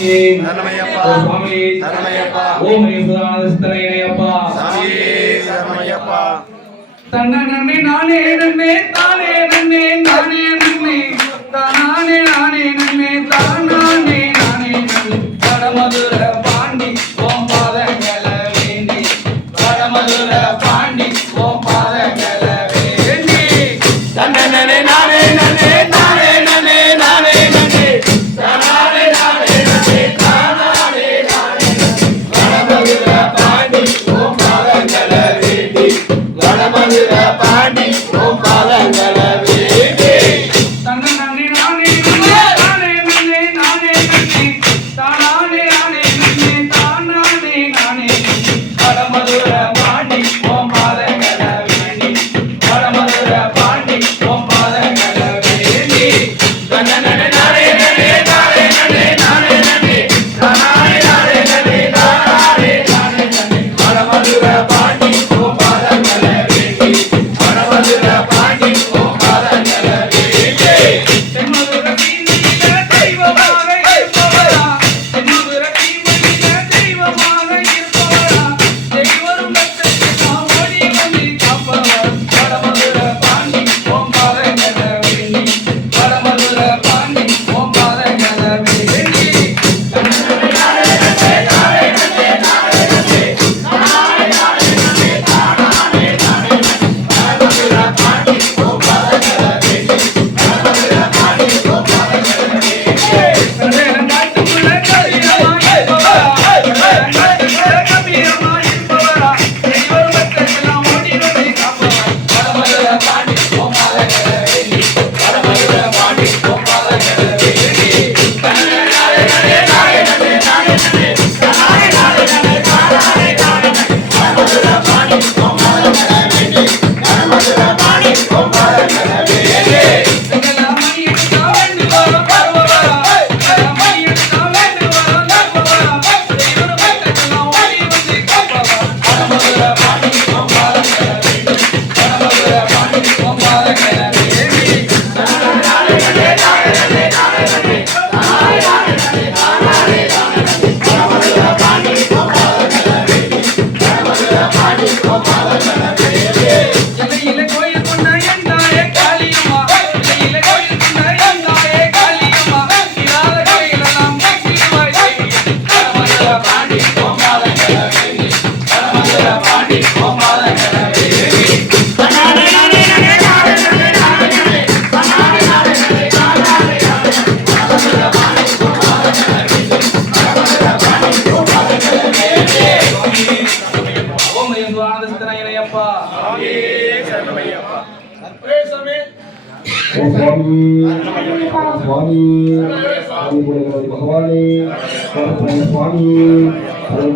சரணமையப்பா சுவாமி சரணமையப்பா ஓம் ஈஸ்வரானந்தனையப்பா சாமியே சரணமையப்பா தன்ன நன்னே நானே நன்னே தானே நன்னே நானே நன்னே தானே நானே நன்னே தானே நானே நன்னே வடமதுர பாண்டி ஓம் பாதங்கள வேண்டி வடமதுர பாண்டி ஓம் பாதங்கள வேண்டி தன்ன நன்னே நானே நன்னே நானே நன்னே நானே நன்னே தானே நானே நன்னே தானே நானே வடமதுர பாண்டி ஓம் பாதங்கள வேண்டி வடமதுர பாண்டி ஓம் பாதங்கள வேண்டி தன்ன நன்னே நானே நன்னே தானே நன்னே நானே நன்னே தானே நானே நன்னே தானே நானே வடமதுர பாண்டி ஓம் பாதங்கள வேண்டி வடமதுர பாண்டி ஓம் பாதங்கள வேண்டி தன்ன நன்னே நானே நன்னே நானே நன்னே நானே நன்னே தானே நானே நன்னே தானே நானே நன்னே வடமதுர பாண்டி ஓம் பாதங்கள வேண்டி வடமதுர பாண்டி ஓம் பாதங்கள வேண்டி தென்மதுர தீமையில தெய்வமாக இருப்பவரா தென்மதுர தீமையில தெய்வமாக இருப்பவரா தெய்வரும் பக்தர்கள் ஓடி வந்து காப்பவர் வடமதுர பாண்டி ஓம் பாதங்கள வேண்டி வடமதுர பாண்டி ஓம் பாதங்கள வேண்டி கண்டேனங்காட்டுக்குள்ள கபீரமாய் இருப்பவரா கண்டேனங்காட்டுக்குள்ள கபீரமாய் இருப்பவரா தெய்வரும் பக்தர்கள் ஓடி வந்து காப்பவர் வடமதுர பாண்டி ஓம் பாதங்கள வேண்டி வடமதுர பாண்டி ஓம் பாதங்கள வேண்டி எல்லையில கோயில் கொண்ட எந்தாயே காளியம்மா எல்லையில கோயில் கொண்ட எந்தாயே காளியம்மா இல்லாத கோயிலெல்லாம் சக்திவாய் தேவி வடமதுர பாண்டி ஓம் பாதங்கள வேண்டி வடமதுர பாண்டி ஓம் பாதங்கள வேண்டி ஓம் ஈஸ்வரானந்தனையப்பா சாமியே சரணமையப்பா स्वामी स्वामी भगवानी स्वामी